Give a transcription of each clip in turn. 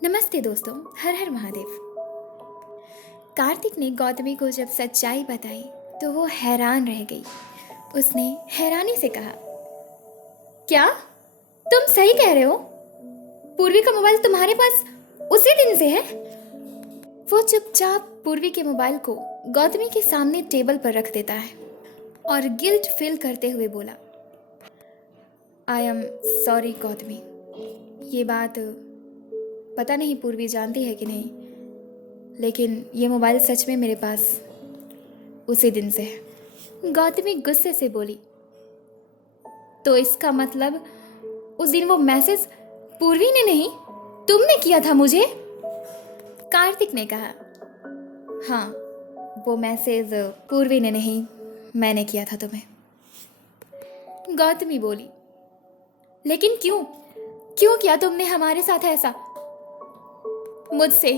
नमस्ते दोस्तों। हर हर महादेव। कार्तिक ने गौतमी को जब सच्चाई बताई तो वो हैरान रह गई। उसने हैरानी से कहा, क्या तुम सही कह रहे हो? पूर्वी का मोबाइल तुम्हारे पास उसी दिन से है? वो चुपचाप पूर्वी के मोबाइल को गौतमी के सामने टेबल पर रख देता है और गिल्ट फील करते हुए बोला, आई एम सॉरी गौतमी। ये बात पता नहीं पूर्वी जानती है कि नहीं, लेकिन ये मोबाइल सच में मेरे पास उसी दिन से है। गौतमी गुस्से से बोली, तो इसका मतलब उस दिन वो मैसेज पूर्वी ने नहीं तुमने किया था मुझे? कार्तिक ने कहा, हाँ, वो मैसेज पूर्वी ने नहीं मैंने किया था तुम्हें। गौतमी बोली, लेकिन क्यों क्यों किया तुमने हमारे साथ ऐसा? मुझसे,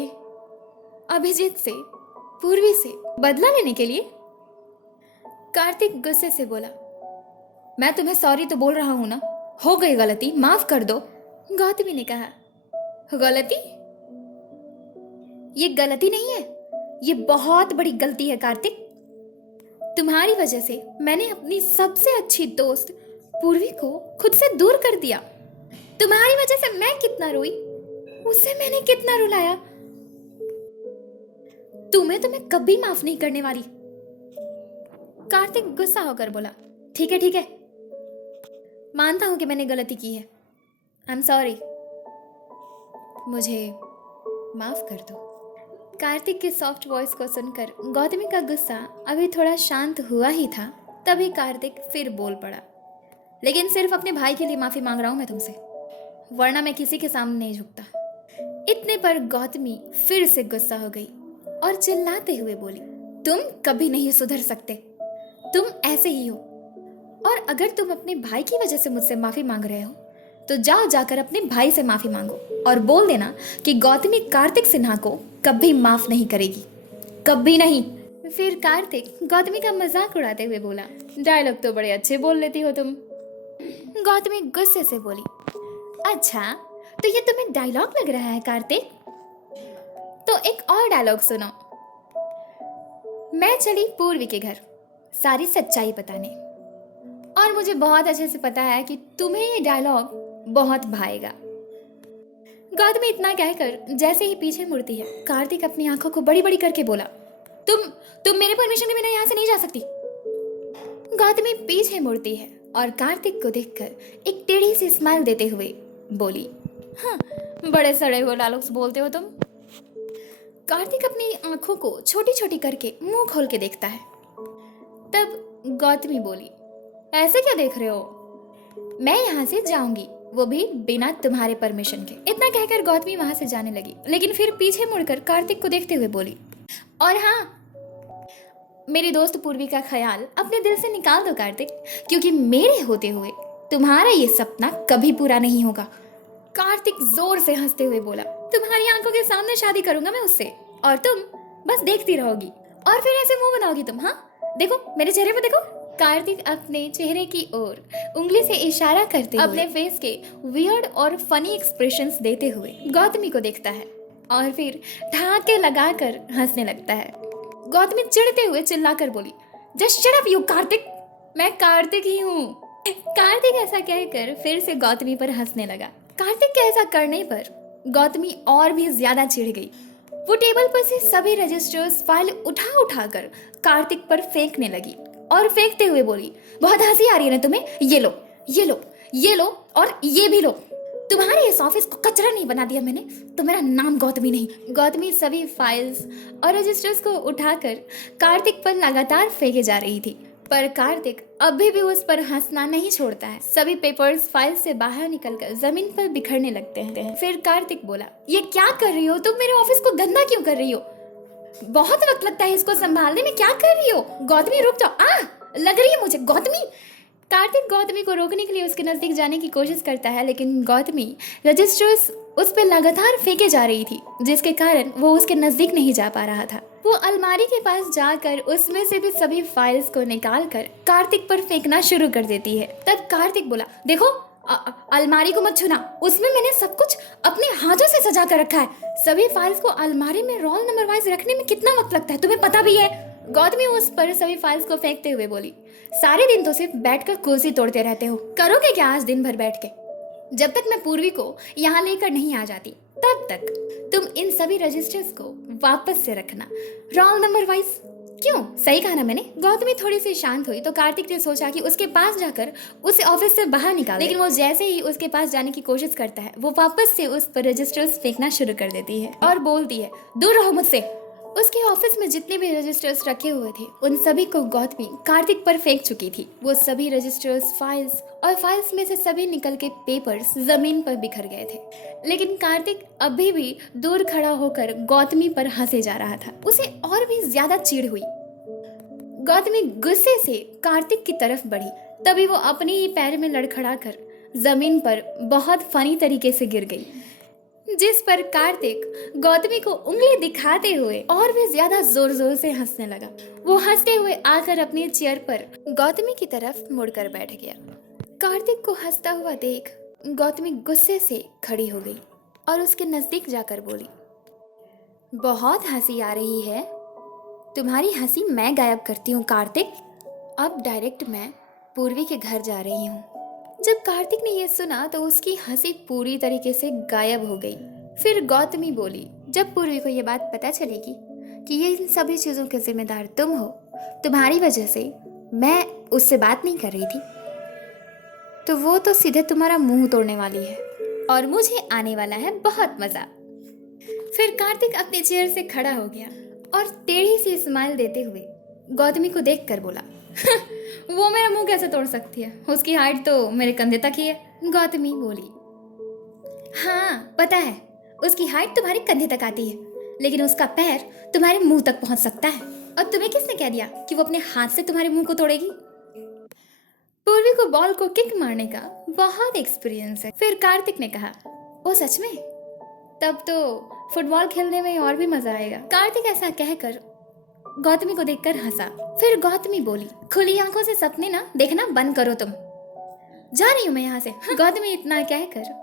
अभिजीत से, पूर्वी से बदला लेने के लिए? कार्तिक गुस्से से बोला, मैं तुम्हें सॉरी तो बोल रहा हूं ना, हो गई गलती, माफ कर दो। गौतमी ने कहा, गलती? ये गलती नहीं है, ये बहुत बड़ी गलती है कार्तिक। तुम्हारी वजह से मैंने अपनी सबसे अच्छी दोस्त पूर्वी को खुद से दूर कर दिया। तुम्हारी वजह से मैं कितना रोई, उसे मैंने कितना रुलाया। तुम्हें तो मैं कभी माफ नहीं करने वाली। कार्तिक गुस्सा होकर बोला, ठीक है, मानता हूं कि मैंने गलती की है। आई एम सॉरी, मुझे माफ कर दो। कार्तिक के सॉफ्ट वॉइस को सुनकर गौतमी का गुस्सा अभी थोड़ा शांत हुआ ही था, तभी कार्तिक फिर बोल पड़ा, लेकिन सिर्फ अपने भाई के लिए माफी मांग रहा हूं मैं तुमसे, वरना मैं किसी के सामने नहीं झुकता। इतने पर गौतमी फिर से गुस्सा हो गई और चिल्लाते हुए बोली, तुम कभी नहीं सुधर सकते, तुम ऐसे ही हो। और अगर तुम अपने भाई की वजह से मुझसे माफी मांग रहे हो तो जाओ जाकर अपने भाई से माफी मांगो और बोल देना कि गौतमी कार्तिक सिन्हा को कभी माफ नहीं करेगी, कभी नहीं। फिर कार्तिक गौतमी का मजाक उड़ाते हुए बोला, डायलॉग तो बड़े अच्छे बोल लेती हो तुम। गौतमी गुस्से से बोली, अच्छा तो ये तुम्हें डायलॉग लग रहा है कार्तिक? तो एक और डायलॉग सुनो। मैं चली पूर्वी के घर सारी सच्चाई बताने, और मुझे बहुत अच्छे से पता है कि तुम्हें ये डायलॉग बहुत भाएगा। गौतमी इतना कहकर जैसे ही पीछे मुड़ती है, कार्तिक अपनी आंखों को बड़ी बड़ी करके बोला, तुम मेरे परमिशन के बिना यहाँ से नहीं जा सकती। गौतमी पीछे मुड़ती है और कार्तिक को देखकर एक टेढ़ी सी स्माइल देते हुए बोली, हाँ, बड़े सड़े हुए डायलॉग्स बोलते हो तुम। कार्तिक अपनी आंखों को छोटी छोटी करके मुंह खोल के देखता है। तब गौतमी बोली, ऐसे क्या देख रहे हो? मैं यहाँ से जाऊंगी, वो भी बिना तुम्हारे परमिशन के। इतना कहकर गौतमी वहां से जाने लगी, लेकिन फिर पीछे मुड़कर कार्तिक को देखते हुए बोली, और हाँ, मेरी दोस्त पूर्वी का ख्याल अपने दिल से निकाल दो कार्तिक, क्योंकि मेरे होते हुए तुम्हारा ये सपना कभी पूरा नहीं होगा। कार्तिक जोर से हंसते हुए बोला, तुम्हारी आंखों के सामने शादी करूंगा मैं उससे, और तुम बस देखती रहोगी और फिर ऐसे मुंह बनाओगी तुम। हाँ, देखो मेरे चेहरे पे देखो। कार्तिक अपने चेहरे की ओर उंगली से इशारा करते हुए अपने फेस के वियर्ड और फनी एक्सप्रेशंस देते हुए गौतमी को देखता है और फिर ठहाके लगाकर हंसने लगता है। गौतमी चिढ़ते हुए चिल्लाकर बोली, just shut up you Kartik, मैं कार्तिक ही हूँ। कार्तिक ऐसा कहकर फिर से गौतमी पर हंसने लगा। कार्तिक के ऐसा करने पर गौतमी और भी ज्यादा चिढ़ गई। वो टेबल पर से सभी रजिस्टर्स फाइल उठा उठा कर कार्तिक पर फेंकने लगी और फेंकते हुए बोली, बहुत हंसी आ रही है ना तुम्हें? ये लो, ये लो, ये लो और ये भी लो। तुम्हारे इस ऑफिस को कचरा नहीं बना दिया मैंने तो मेरा नाम गौतमी नहीं। गौतमी सभी फाइल्स और रजिस्टर्स को उठाकर कार्तिक पर लगातार फेंके जा रही थी, पर कार्तिक अभी भी उस पर हंसना नहीं छोड़ता है। सभी पेपर्स फाइल से बाहर निकलकर जमीन पर बिखरने लगते हैं। फिर कार्तिक बोला, ये क्या कर रही हो तुम? मेरे ऑफिस को गंदा क्यों कर रही हो? बहुत वक्त लगता है इसको संभालने में, क्या कर रही हो? गौतमी रुक जाओ, लग रही है मुझे गौतमी। कार्तिक गौतमी को रोकने के लिए उसके नजदीक जाने की कोशिश करता है, लेकिन गौतमी रजिस्टर्स उस पर लगातार फेंके जा रही थी, जिसके कारण वो उसके नजदीक नहीं जा पा रहा था। वो अलमारी के पास जाकर उसमें से भी सभी फाइल्स को निकालकर कार्तिक पर फेंकना शुरू कर देती है। तब कार्तिक बोला, देखो अलमारी को मत छूना, उसमें मैंने सब कुछ अपने हाथों से सजा कर रखा है। सभी फाइल्स को अलमारी में रोल नंबर वाइज रखने में कितना वक्त लगता है तुम्हें पता भी है। गौतमी उस पर सभी फाइल्स को फेंकते हुए बोली, सारे दिन तो सिर्फ बैठकर कुर्सी तोड़ते रहते हो, करोगे क्या आज दिन भर बैठ के? जब तक मैं पूर्वी को यहाँ लेकर नहीं आ जाती तब तक तुम इन सभी रजिस्टर्स को वापस से रखना, रोल नंबर वाइज। क्यों, सही कहा ना मैंने? गौतमी थोड़ी सी शांत हुई तो कार्तिक ने सोचा कि उसके पास जाकर उसे ऑफिस से बाहर निकाल, लेकिन वो जैसे ही उसके पास जाने की कोशिश करता है वो वापस से उस पर रजिस्टर्स फेंकना शुरू कर देती है और बोलती है, दूर रहो मुझसे। उसके ऑफिस में जितने भी रजिस्टर्स रखे हुए थे उन सभी को गौतमी कार्तिक पर फेंक चुकी थी। वो सभी रजिस्टर्स, फाइल्स और फाइल्स में से सभी निकल के पेपर्स जमीन पर बिखर गए थे। लेकिन कार्तिक अभी भी दूर खड़ा होकर गौतमी पर हंसे जा रहा था। उसे और भी ज्यादा चिढ़ हुई। गौतमी गुस्से से कार्तिक की तरफ बढ़ी, तभी वो अपने ही पैर में लड़खड़ा कर जमीन पर बहुत फनी तरीके से गिर गई, जिस पर कार्तिक गौतमी को उंगली दिखाते हुए और भी ज्यादा जोर जोर से हंसने लगा। वो हंसते हुए आकर अपनी चेयर पर गौतमी की तरफ मुड़कर बैठ गया। कार्तिक को हंसता हुआ देख गौतमी गुस्से से खड़ी हो गई और उसके नजदीक जाकर बोली, बहुत हंसी आ रही है, तुम्हारी हंसी मैं गायब करती हूँ कार्तिक। अब डायरेक्ट मैं पूर्वी के घर जा रही हूँ। जब कार्तिक ने यह सुना तो उसकी हंसी पूरी तरीके से गायब हो गई। फिर गौतमी बोली, जब पूर्वी को यह बात पता चलेगी कि ये इन सभी चीज़ों के जिम्मेदार तुम हो, तुम्हारी वजह से मैं उससे बात नहीं कर रही थी, तो वो तो सीधे तुम्हारा मुंह तोड़ने वाली है और मुझे आने वाला है बहुत मज़ा। फिर कार्तिक अपने चेयर से खड़ा हो गया और टेढ़ी सी स्माइल देते हुए गौतमी को देख कर बोला, वो मेरा मुंह कैसे तोड़ सकती है, उसकी हाइट तो मेरे कंधे तक ही है। गौतमी बोली, हाँ पता है, उसकी हाइट तुम्हारे कंधे तक आती है, लेकिन उसका पैर तुम्हारे मुंह तक पहुंच सकता है। और तुम्हें किसने कह दिया कि वो अपने हाथ से तुम्हारे मुंह को तोड़ेगी? पूर्वी को बॉल को किक मारने का बहुत एक्सपीरियंस है। फिर कार्तिक ने कहा, ओ सच में? तब तो फुटबॉल खेलने में और भी मजा आएगा। कार्तिक ऐसा कहकर गौतमी को देखकर हंसा। फिर गौतमी बोली, खुली आंखों से सपने ना देखना बंद करो, तुम। जा रही हूँ मैं यहाँ से। गौतमी इतना कहकर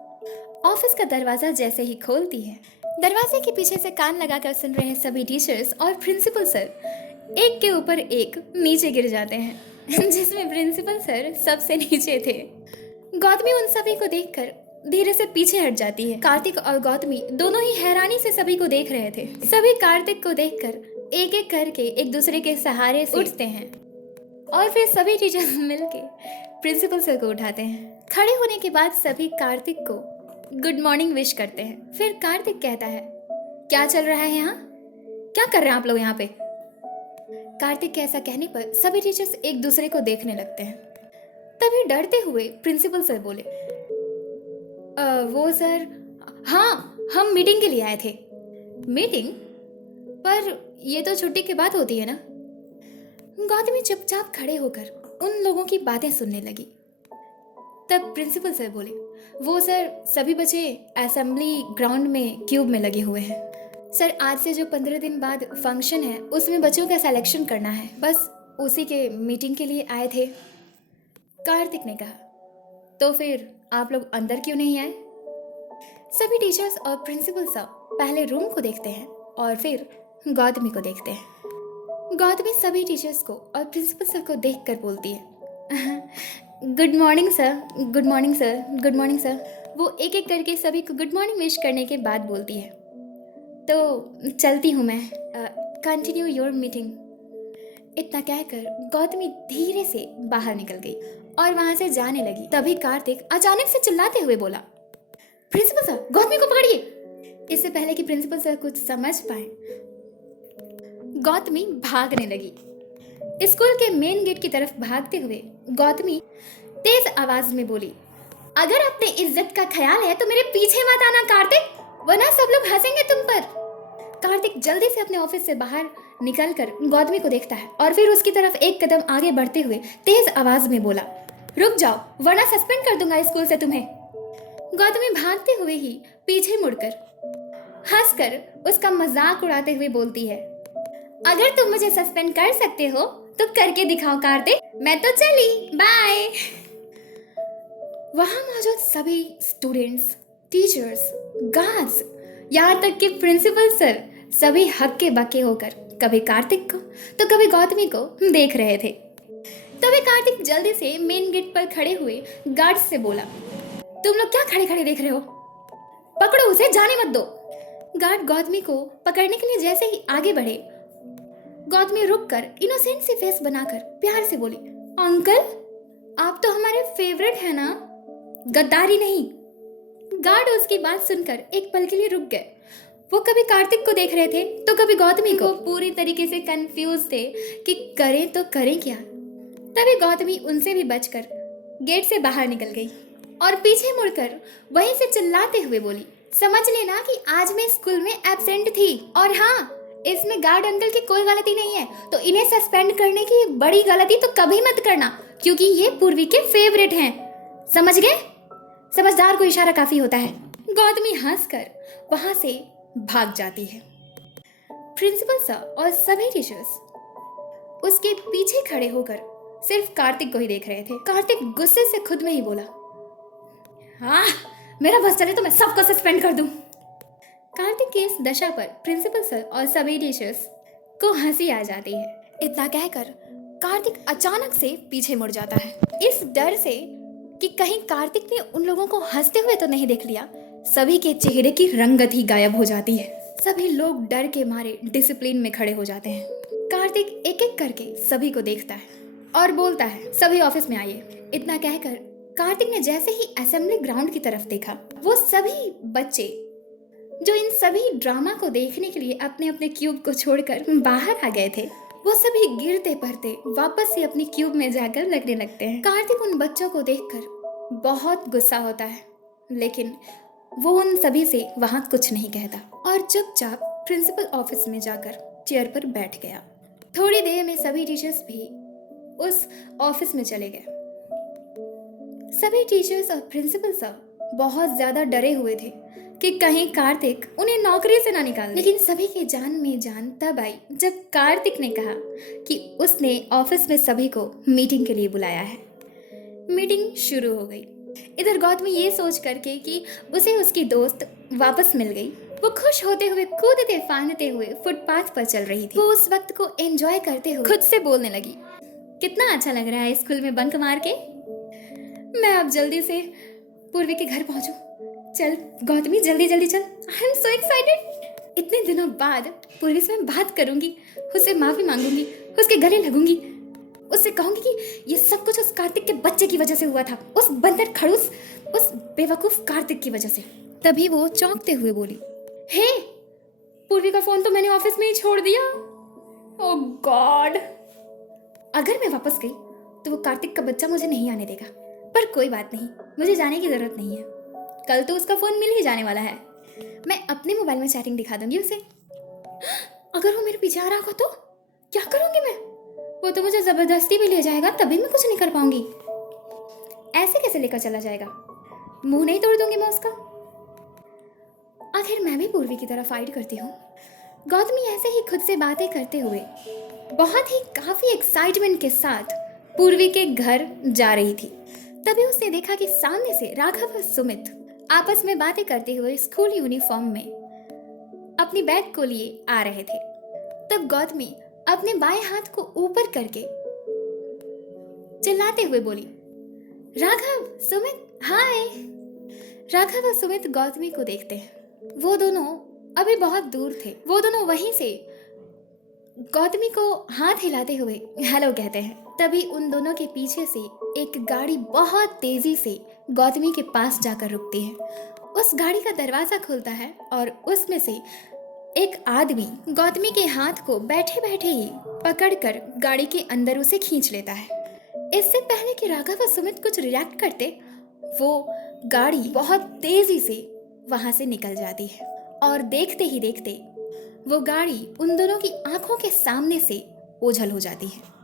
ऑफिस का दरवाजा जैसे ही खोलती है, दरवाजे के पीछे से कान लगाकर सुन रहे सभी टीचर्स और प्रिंसिपल सर एक के ऊपर एक नीचे गिर जाते हैं, जिसमें प्रिंसिपल सर सबसे नीचे थे। गौतमी उन सभी को देखकर धीरे से पीछे हट जाती है। कार्तिक और गौतमी दोनों ही हैरानी से सभी को देख रहे थे। सभी कार्तिक को देखकर एक एक करके एक दूसरे के सहारे से उठते हैं और फिर सभी टीचर्स मिलके प्रिंसिपल सर को उठाते हैं। खड़े होने के बाद सभी कार्तिक को गुड मॉर्निंग विश करते हैं। फिर कार्तिक कहता है, क्या चल रहा है यहाँ, क्या कर रहे हैं आप लोग यहाँ पे? कार्तिक के ऐसा कहने पर सभी टीचर्स एक दूसरे को देखने लगते हैं। तभी डरते हुए प्रिंसिपल सर बोले, वो सर, हाँ हम मीटिंग के लिए आए थे। मीटिंग? पर ये तो छुट्टी के बाद होती है ना। गौतमी चुपचाप खड़े होकर उन लोगों की बातें सुनने लगी। तब प्रिंसिपल सर बोले, वो सर सभी बच्चे असेंबली ग्राउंड में क्यूब में लगे हुए हैं। सर आज से जो 15 दिन बाद फंक्शन है उसमें बच्चों का सिलेक्शन करना है, बस उसी के मीटिंग के लिए आए थे। कार्तिक ने कहा, तो फिर आप लोग अंदर क्यों नहीं आए? सभी टीचर्स और प्रिंसिपल सर पहले रूम को देखते हैं और फिर गौतमी को देखते हैं। गौतमी सभी टीचर्स को और प्रिंसिपल सर को देखकर बोलती है, good morning sir, good morning sir, good morning sir. वो एक एक करके सभी को गुड मॉर्निंग विश करने के बाद बोलती है, तो चलती हूँ मैं, कंटिन्यू योर मीटिंग। इतना कहकर गौतमी धीरे से बाहर निकल गई और वहां से जाने लगी। तभी कार्तिक अचानक से चिल्लाते हुए बोला, प्रिंसिपल सर गौतमी को पकड़िए। इससे पहले कि प्रिंसिपल सर कुछ समझ पाए, गौतमी भागने लगी। स्कूल के मेन गेट की तरफ भागते हुए गौतमी तेज आवाज में बोली, अगर अपने इज्जत का ख्याल है तो मेरे पीछे मत आना कार्तिक, वरना सब लोग हंसेंगे तुम पर। कार्तिक जल्दी से अपने ऑफिस से बाहर निकलकर गौतमी को देखता है और फिर उसकी तरफ एक कदम आगे बढ़ते हुए तेज आवाज में बोला, रुक जाओ वरना सस्पेंड कर दूंगा स्कूल से तुम्हें। गौतमी भागते हुए ही पीछे मुड़कर हंसकर उसका मजाक उड़ाते हुए बोलती है, अगर तुम मुझे सस्पेंड कर सकते हो तो करके दिखाओ कार्तिक, मैं तो चली, बाय। वहाँ मौजूद सभी स्टूडेंट्स, टीचर्स, गार्ड्स, यहाँ तक कि प्रिंसिपल सर सभी हक्के बक्के होकर कभी कार्तिक को तो कभी गौतमी को देख रहे थे। तभी कार्तिक जल्दी से मेन गेट पर खड़े हुए गार्ड्स से बोला, तुम लोग क्या खड़े खड़े देख रहे हो? पकड़ो उसे, जाने मत दो। गार्ड गौतमी को पकड़ने के लिए जैसे ही आगे बढ़े, गौतमी रुककर इनोसेंट सी फेस बनाकर प्यार से बोली, अंकल आप तो हमारे फेवरेट है ना, गद्दारी नहीं। गार्ड उसकी बात सुनकर एक पल के लिए रुक गए। वो कभी कार्तिक को देख रहे थे तो कभी गौतमी को, पूरी तरीके से कंफ्यूज थे कि करें तो करें क्या। तभी गौतमी उनसे भी बचकर गेट से बाहर निकल गई और पीछे मुड़कर वहीं से चिल्लाते हुए बोली, समझ लेना कि आज मैं स्कूल में एब्सेंट थी और हाँ, इसमें गार्ड अंकल की कोई गलती नहीं है, तो इन्हें सस्पेंड करने की बड़ी गलती तो कभी मत करना, क्योंकि ये पूर्वी के फेवरेट हैं। समझ गए? समझदार को इशारा काफी होता है। गौतमी हंसकर वहां से भाग जाती है। प्रिंसिपल सर और सभी टीचर्स उसके पीछे खड़े होकर सिर्फ कार्तिक को ही देख रहे थे। कार्तिक गुस्से से खुद में ही बोला, हाँ, मेरा बस चले तो मैं सबको सस्पेंड कर दूं। कार्तिक की इस दशा पर प्रिंसिपल सर और सभी टीचर्स को हंसी आ जाती है। इतना कहकर कार्तिक अचानक से पीछे मुड़ जाता है, इस डर से कि कहीं कार्तिक ने उन लोगों को हंसते हुए तो नहीं देख लिया। सभी के चेहरे की रंगत ही गायब हो जाती है। सभी लोग डर के मारे डिसिप्लिन में खड़े हो जाते हैं। कार्तिक एक एक करके सभी को देखता है और बोलता है, सभी ऑफिस में आइए। इतना कहकर कार्तिक ने जैसे ही असेंबली ग्राउंड की तरफ देखा, वो सभी बच्चे जो इन सभी ड्रामा को देखने के लिए अपने अपने क्यूब को छोड़कर बाहर आ गए थे, वो सभी गिरते पड़ते वापस से अपनी क्यूब में जाकर लगने लगते हैं। कार्तिक उन बच्चों को देखकर बहुत गुस्सा होता है, लेकिन वो उन सभी से वहां कुछ नहीं कहता और चुपचाप प्रिंसिपल ऑफिस में जाकर चेयर पर बैठ गया। थोड़ी देर में सभी टीचर्स भी उस ऑफिस में चले गए। सभी टीचर्स और प्रिंसिपल सर बहुत ज्यादा डरे हुए थे कि कहीं कार्तिक उन्हें नौकरी से ना निकाल दे। लेकिन सभी के जान में जान तब आई जब कार्तिक ने कहा कि उसने ऑफिस में सभी को मीटिंग के लिए बुलाया है। मीटिंग शुरू हो गई। इधर गौतमी ये सोच करके कि उसे उसकी दोस्त वापस मिल गई, वो खुश होते हुए कूदते फांदते हुए फुटपाथ पर चल रही थी। वो उस वक्त को एंजॉय करते हुए खुद से बोलने लगी, कितना अच्छा लग रहा है स्कूल में बंक मार के। मैं अब जल्दी से पूर्वी के घर पहुंचूं। चल गौतमी, जल्दी जल्दी चल। I am so excited. इतने दिनों बाद पूर्वी से मैं बात करूंगी, उससे माफी मांगूंगी, उसके गले लगूंगी, उससे कहूंगी कि ये सब कुछ उस कार्तिक के बच्चे की वजह से हुआ था, उस बंदर खड़ूस, उस बेवकूफ कार्तिक की वजह से। तभी वो चौंकते हुए बोली, हे, पूर्वी का फोन तो मैंने ऑफिस में ही छोड़ दिया। ओह गॉड, अगर मैं वापस गई तो वो कार्तिक का बच्चा मुझे नहीं आने देगा। पर कोई बात नहीं, मुझे जाने की जरूरत नहीं है। कल तो उसका फोन मिल ही जाने वाला है। मैं अपने मोबाइल में चैटिंग दिखा दूंगी उसे। अगर वो मेरे पीछे आ रहा होगा तो क्या करूंगी मैं? वो तो मुझे जबरदस्ती भी ले जाएगा, तभी मैं कुछ नहीं कर पाऊंगी। ऐसे कैसे लेकर चला जाएगा? मुंह नहीं तोड़ दूंगी मैं उसका। आखिर मैं भी पूर्वी की तरह फाइट करती हूँ। गौतमी ऐसे ही खुद से बातें करते हुए बहुत ही काफी एक्साइटमेंट के साथ पूर्वी के घर जा रही थी। तभी उसने देखा कि सामने से राघव और सुमित आपस में बातें करते हुए स्कूल यूनिफॉर्म में अपनी बैग को लिए आ रहे थे। तब गौतमी अपने बाएं हाथ को ऊपर करके चिल्लाते हुए बोली, राघव, सुमित, हाय। राघव और सुमित गौतमी को देखते हैं। वो दोनों अभी बहुत दूर थे। वो दोनों वहीं से गौतमी को हाथ हिलाते हुए हेलो कहते हैं। तभी उन दोनों के पीछे से एक गाड़ी बहुत तेजी से गौतमी के पास जाकर रुकती है। उस गाड़ी का दरवाजा खुलता है और उसमें से एक आदमी गौतमी के हाथ को बैठे बैठे ही पकड़कर गाड़ी के अंदर उसे खींच लेता है। इससे पहले कि राघव और सुमित कुछ रिएक्ट करते, वो गाड़ी बहुत तेजी से वहां से निकल जाती है और देखते ही देखते वो गाड़ी उन दोनों की आंखों के सामने से ओझल हो जाती है।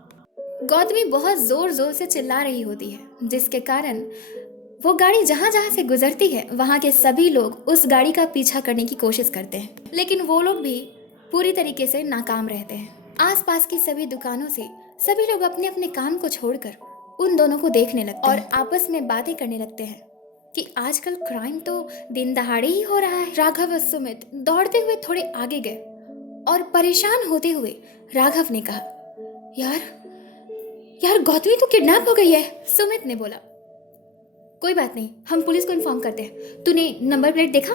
गौतमी बहुत जोर जोर से चिल्ला रही होती है, जिसके कारण वो गाड़ी जहां जहां से गुजरती है वहां के सभी लोग उस गाड़ी का पीछा करने की कोशिश करते हैं, लेकिन वो लोग भी पूरी तरीके से नाकाम रहते हैं। आसपास की सभी दुकानों से सभी लोग अपने अपने काम को छोड़कर उन दोनों को देखने लगते हैं और आपस में बातें करने लगते हैं कि आजकल क्राइम तो दिन दहाड़े ही हो रहा है। राघव और सुमित दौड़ते हुए थोड़े आगे गए और परेशान होते हुए राघव ने कहा, यार यार गौतमी तो किडनैप हो गई है। सुमित ने बोला, कोई बात नहीं, हम पुलिस को इन्फॉर्म करते हैं। तूने नंबर प्लेट देखा?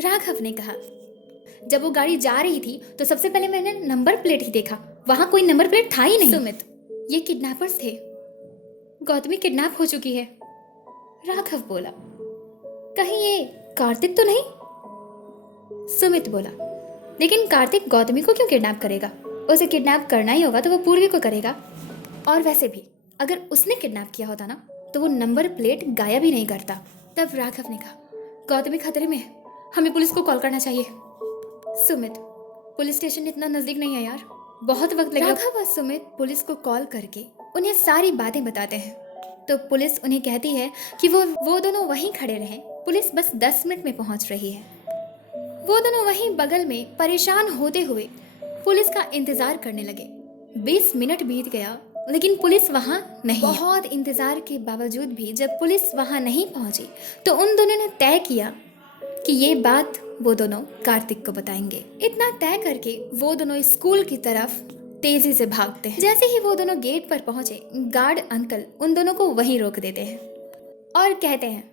राघव ने कहा, जब वो गाड़ी जा रही थी तो सबसे पहले मैंने नंबर प्लेट ही देखा, वहां कोई नंबर प्लेट था ही नहीं। सुमित, ये किडनैपर्स थे, गौतमी किडनैप हो चुकी है। राघव बोला, कहीं ये कार्तिक तो नहीं? सुमित बोला, लेकिन कार्तिक गौतमी को क्यों किडनैप करेगा? उसे किडनैप करना ही होगा तो वो पूर्वी को करेगा, और वैसे भी अगर उसने किडनैप किया होता ना तो वो नंबर प्लेट गायब ही नहीं करता। तब राघव ने कहा, गौतमी खतरे में है, हमें पुलिस को कॉल करना चाहिए। सुमित, पुलिस स्टेशन इतना नजदीक नहीं है यार, बहुत वक्त लगेगा। राघव और सुमित पुलिस को कॉल करके उन्हें सारी बातें बताते हैं तो पुलिस उन्हें कहती है कि वो दोनों वहीं खड़े रहें, पुलिस बस 10 मिनट में पहुंच रही है। वो दोनों वहीं बगल में परेशान होते हुए पुलिस का इंतजार करने लगे। 20 मिनट बीत गया लेकिन पुलिस वहां नहीं। बहुत इंतजार के बावजूद भी जब पुलिस वहां नहीं पहुंची तो उन दोनों ने तय किया कि ये बात वो दोनों कार्तिक को बताएंगे। इतना तय करके वो दोनों स्कूल की तरफ तेजी से भागते हैं। जैसे ही वो दोनों गेट पर पहुंचे, गार्ड अंकल उन दोनों को वहीं रोक देते हैं और कहते हैं,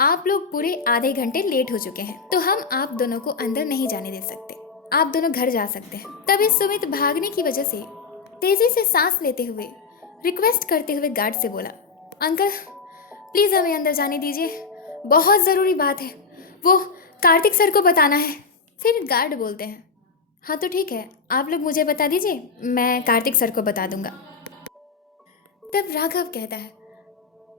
आप लोग पूरे आधे घंटे लेट हो चुके हैं तो हम आप दोनों को अंदर नहीं जाने दे सकते, आप दोनों घर जा सकते हैं। तभी सुमित भागने की वजह से तेजी से सांस लेते हुए रिक्वेस्ट करते हुए गार्ड से बोला, अंकल प्लीज हमें अंदर जाने दीजिए, बहुत जरूरी बात है, वो कार्तिक सर को बताना है। फिर गार्ड बोलते हैं, हाँ तो ठीक है, आप लोग मुझे बता दीजिए, मैं कार्तिक सर को बता दूंगा। तब राघव कहता है,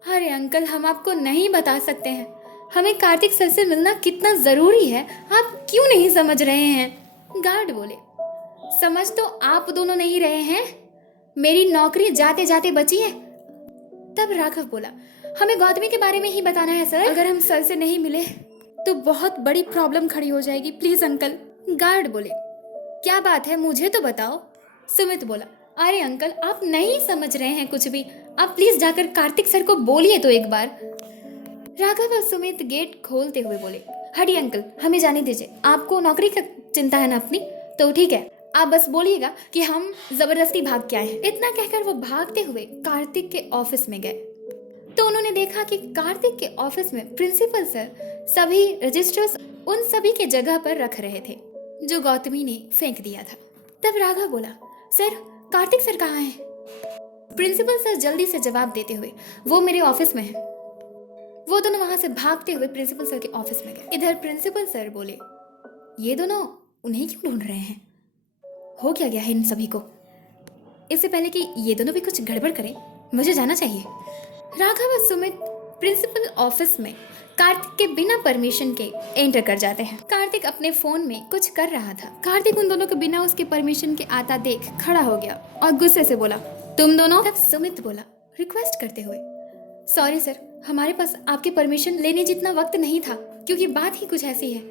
अरे अंकल हम आपको नहीं बता सकते हैं, हमें कार्तिक सर से मिलना कितना जरूरी है, आप क्यों नहीं समझ रहे हैं? गार्ड बोले, समझ तो आप दोनों नहीं रहे हैं, मेरी नौकरी जाते जाते बची है। तब राघव बोला, हमें गौतमी के बारे में ही बताना है सर, अगर हम सर से नहीं मिले तो बहुत बड़ी प्रॉब्लम खड़ी हो जाएगी, प्लीज अंकल। गार्ड बोले, क्या बात है मुझे तो बताओ। सुमित बोला, अरे अंकल आप नहीं समझ रहे हैं कुछ भी, आप प्लीज जाकर कार्तिक सर को बोलिए तो एक बार। राघव और सुमित गेट खोलते हुए बोले, हटिए अंकल हमें जाने दीजिए, आपको नौकरी का चिंता है ना अपनी, तो ठीक है आप बस बोलिएगा कि हम जबरदस्ती भाग के आए हैं। इतना कहकर वो भागते हुए कार्तिक के ऑफिस में गए तो उन्होंने देखा कि कार्तिक के ऑफिस में प्रिंसिपल सर सभी रजिस्टर्स उन सभी के जगह पर रख रहे थे जो गौतमी ने फेंक दिया था। तब राघव बोला, सर कार्तिक सर कहाँ हैं? प्रिंसिपल सर जल्दी से जवाब देते हुए, वो मेरे ऑफिस में है। वो दोनों वहां से भागते हुए प्रिंसिपल सर के ऑफिस में गए। इधर प्रिंसिपल सर बोले, ये दोनों उन्हें क्यों ढूंढ रहे हैं, हो क्या गया है इन सभी को? इससे पहले कि ये दोनों भी कुछ गड़बड़ करें मुझे जाना चाहिए। राघव और सुमित प्रिंसिपल ऑफिस में कार्तिक के बिना परमिशन के एंटर कर जाते हैं। कार्तिक अपने फोन में कुछ कर रहा था। कार्तिक उन दोनों को बिना उसके परमिशन के आता देख खड़ा हो गया और गुस्से से बोला, तुम दोनों? तब सुमित बोला रिक्वेस्ट करते हुए, सॉरी सर, हमारे पास आपके परमिशन लेने जितना वक्त नहीं था क्योंकि बात ही कुछ ऐसी है।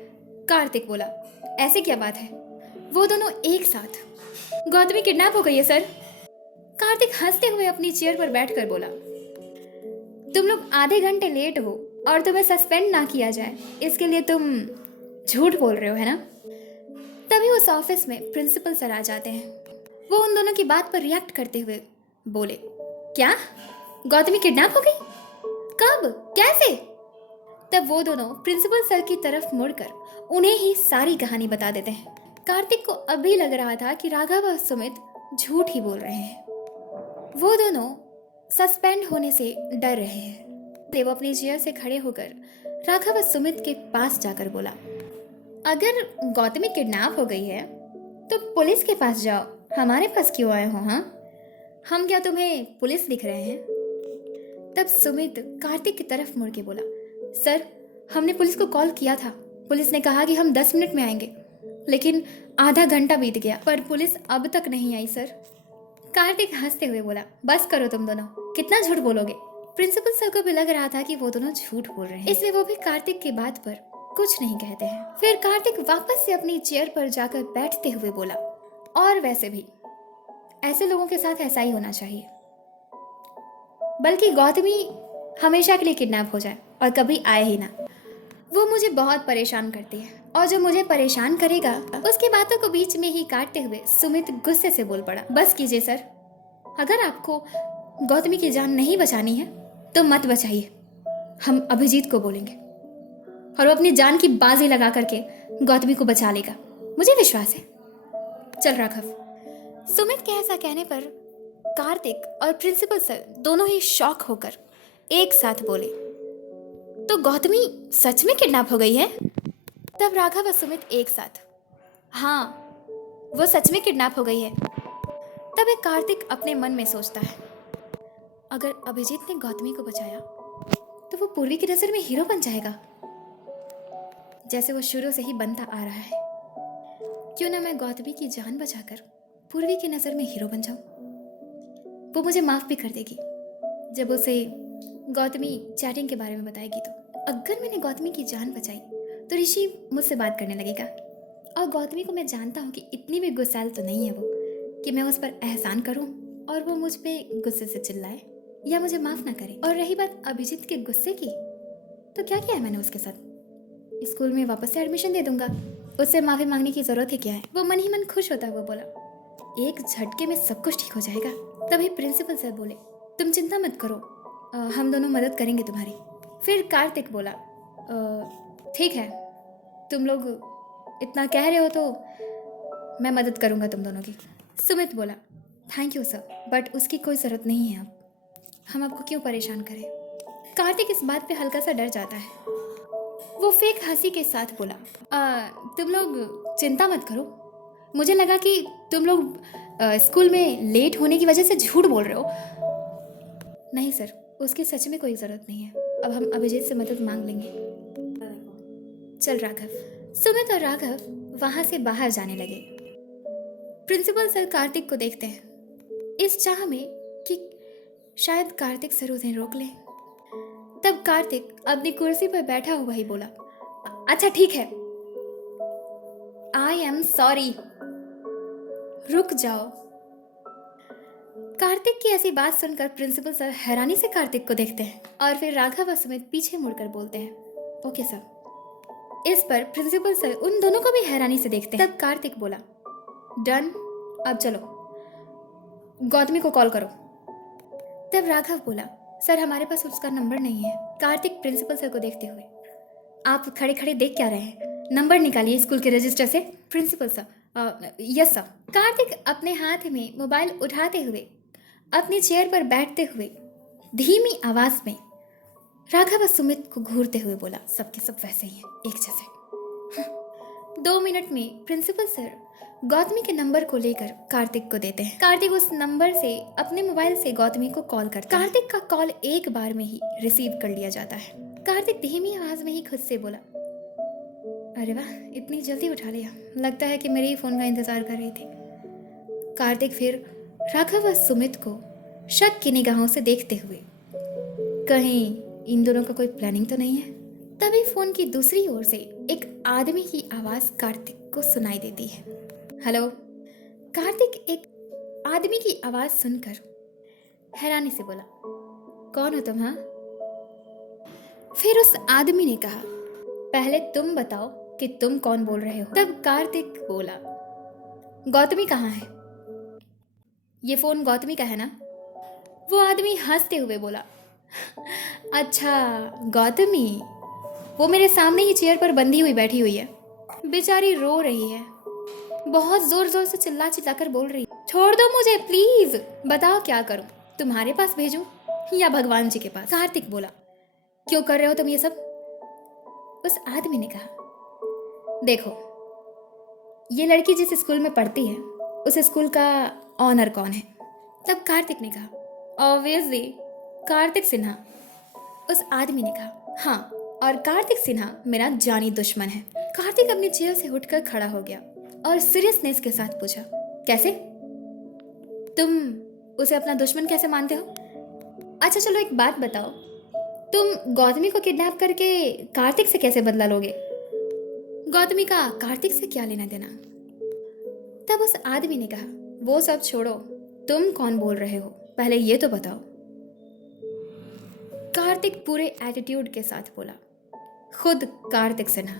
कार्तिक बोला, ऐसे क्या बात है? वो दोनों एक साथ, गौतमी किडनैप हो गई है सर। कार्तिक हंसते हुए अपनी चेयर पर बैठकर बोला, तुम लोग आधे घंटे लेट हो और तुम्हें सस्पेंड ना किया जाए इसके लिए तुम झूठ बोल रहे हो, है ना? तभी उस ऑफिस में प्रिंसिपल सर आ जाते हैं। वो उन दोनों की बात पर रिएक्ट करते हुए बोले, क्या गौतमी किडनैप हो गई? कब? कैसे? तब वो दोनों प्रिंसिपल सर की तरफ मुड़कर उन्हें ही सारी कहानी बता देते हैं। कार्तिक को अभी लग रहा था कि राघव और सुमित झूठ ही बोल रहे हैं। वो दोनों सस्पेंड होने से डर रहे हैं। वो अपनी चेयर से खड़े होकर राघव और सुमित के पास जाकर बोला, अगर गौतमी किडनैप हो गई है तो पुलिस के पास जाओ, हमारे पास क्यों आए हो? हाँ, हम क्या तुम्हें पुलिस दिख रहे हैं? तब सुमित कार्तिक की तरफ मुड़ के बोला, सर हमने पुलिस को कॉल किया था, पुलिस ने कहा कि हम 10 मिनट में आएंगे, लेकिन आधा घंटा बीत गया पर पुलिस अब तक नहीं आई सर। कार्तिक हंसते हुए बोला, बस करो तुम दोनों, कितना झूठ बोलोगे? प्रिंसिपल सर को भी लग रहा था कि वो दोनों झूठ बोल रहे हैं, इसलिए वो भी कार्तिक की बात पर कुछ नहीं कहते हैं। फिर कार्तिक वापस से अपनी चेयर पर जाकर बैठते हुए बोला, और वैसे भी ऐसे लोगों के साथ ऐसा ही होना चाहिए, बल्कि गौतमी हमेशा के लिए किडनैप हो जाए और कभी आए ही ना। वो मुझे बहुत परेशान करती है और जो मुझे परेशान करेगा उसकी बातों को बीच में ही काटते हुए सुमित गुस्से से बोल पड़ा, बस कीजिए सर, अगर आपको गौतमी की जान नहीं बचानी है तो मत बचाइए, हम अभिजीत को बोलेंगे और वो अपनी जान की बाजी लगा करके गौतमी को बचा लेगा, मुझे विश्वास है। चल राघव। सुमित के ऐसा कहने पर कार्तिक और प्रिंसिपल सर दोनों ही शॉक होकर एक साथ बोले, तो गौतमी सच में किडनैप हो गई है? तब राघव और सुमित एक साथ, हाँ वो सच में किडनैप हो गई है। तब एक कार्तिक अपने मन में सोचता है, अगर अभिजीत ने गौतमी को बचाया तो वो पूर्वी की नजर में हीरो बन जाएगा, जैसे वो शुरू से ही बनता आ रहा है। क्यों ना मैं गौतमी की जान बचाकर पूर्वी की नजर में हीरो बन जाऊं? वो मुझे माफ भी कर देगी जब उसे गौतमी चैटिंग के बारे में बताएगी। तो अगर मैंने गौतमी की जान बचाई तो ऋषि मुझसे बात करने लगेगा और गौतमी को मैं जानता हूँ कि इतनी भी गुस्सैल तो नहीं है वो कि मैं उस पर एहसान करूँ और वो मुझ पे गुस्से से चिल्लाए या मुझे माफ ना करे। और रही बात अभिजीत के गुस्से की, तो क्या किया है मैंने उसके साथ? स्कूल में वापस से एडमिशन दे दूंगा, उससे माफी मांगने की जरूरत ही क्या है? वो मन ही मन खुश होता हुआ बोला, एक झटके में सब कुछ ठीक हो जाएगा। तभी प्रिंसिपल सर बोले, तुम चिंता मत करो, हम दोनों मदद करेंगे तुम्हारी। फिर कार्तिक बोला, ठीक है, तुम लोग इतना कह रहे हो तो मैं मदद करूंगा तुम दोनों की। सुमित बोला, थैंक यू सर, बट उसकी कोई ज़रूरत नहीं है, अब हम आपको क्यों परेशान करें। कार्तिक इस बात पे हल्का सा डर जाता है। वो फेक हंसी के साथ बोला, तुम लोग चिंता मत करो, मुझे लगा कि तुम लोग स्कूल में लेट होने की वजह से झूठ बोल रहे हो। नहीं सर, उसकी सच में कोई ज़रूरत नहीं है, अब हम अभिजीत से मदद मांग लेंगे। चल राघव। सुमित और राघव वहां से बाहर जाने लगे। प्रिंसिपल सर कार्तिक को देखते हैं, इस चाह में कि शायद कार्तिक सर उन्हें रोक ले। तब कार्तिक अपनी कुर्सी पर बैठा हुआ ही बोला, अच्छा ठीक है, आई एम सॉरी, रुक जाओ। कार्तिक की ऐसी बात सुनकर प्रिंसिपल सर हैरानी से कार्तिक को देखते हैं और फिर राघव और सुमित पीछे मुड़कर बोलते हैं, ओके सर। इस पर प्रिंसिपल सर उन दोनों को भी हैरानी से देखते हैं। तब कार्तिक बोला, डन, अब चलो गौतमी को कॉल करो। तब राघव बोला, सर हमारे पास उसका नंबर नहीं है। कार्तिक प्रिंसिपल सर को देखते हुए, आप खड़े खड़े देख क्या रहे हैं, नंबर निकालिए स्कूल के रजिस्टर से। Principal sir, yes sir. Kartik अपने हाथ में मोबाइल उठाते हुए अपनी चेयर पर बैठते हुए धीमी आवाज में राघव और सुमित को घूरते हुए बोला, सबके सब वैसे ही हैं, एक जैसे। 2 मिनट में प्रिंसिपल सर गौतमी के नंबर को लेकर कार्तिक को देते हैं। कार्तिक उस नंबर से अपने मोबाइल से गौतमी को कॉल करता है। कार्तिक का कॉल एक बार में ही रिसीव कर लिया जाता है। कार्तिक धीमी आवाज में ही खुद से बोला, अरे वाह, इतनी जल्दी उठा लिया, लगता है कि मेरे ही फोन का इंतजार कर रही थी। कार्तिक फिर राघव और सुमित को शक की निगाहों से देखते हुए, कहीं इन दोनों का कोई प्लानिंग तो नहीं है। तभी फोन की दूसरी ओर से एक आदमी की आवाज कार्तिक को सुनाई देती है, हेलो। कार्तिक एक आदमी की आवाज सुनकर हैरानी से बोला, कौन हो तुम? हाँ। फिर उस आदमी ने कहा, पहले तुम बताओ कि तुम कौन बोल रहे हो। तब कार्तिक बोला, गौतमी कहाँ है? ये फोन गौतमी का है ना? वो आदमी हंसते हुए बोला, अच्छा गौतमी, वो मेरे सामने ही चेयर पर बंधी हुई बैठी हुई है, बेचारी रो रही है, बहुत जोर जोर से चिल्ला चिल्ला कर बोल रही है, छोड़ दो मुझे प्लीज, बताओ क्या करूं, तुम्हारे पास भेजूं या भगवान जी के पास? कार्तिक बोला, क्यों कर रहे हो तुम ये सब? उस आदमी ने कहा, देखो ये लड़की जिस स्कूल में पढ़ती है उस स्कूल का ऑनर कौन है? तब कार्तिक ने कहा, ऑब्वियसली कार्तिक सिन्हा। उस आदमी ने कहा, हाँ, और कार्तिक सिन्हा मेरा जानी दुश्मन है। कार्तिक अपनी चेयर से उठकर खड़ा हो गया और सीरियसनेस के साथ पूछा, कैसे? तुम उसे अपना दुश्मन कैसे मानते हो? अच्छा चलो एक बात बताओ, तुम गौतमी को किडनैप करके कार्तिक से कैसे बदला लोगे? गौतमी का कार्तिक से क्या लेना देना? तब उस आदमी ने कहा, वो सब छोड़ो, तुम कौन बोल रहे हो, पहले ये तो बताओ। कार्तिक पूरे एटीट्यूड के साथ बोला। खुद कार्तिक सिन्हा।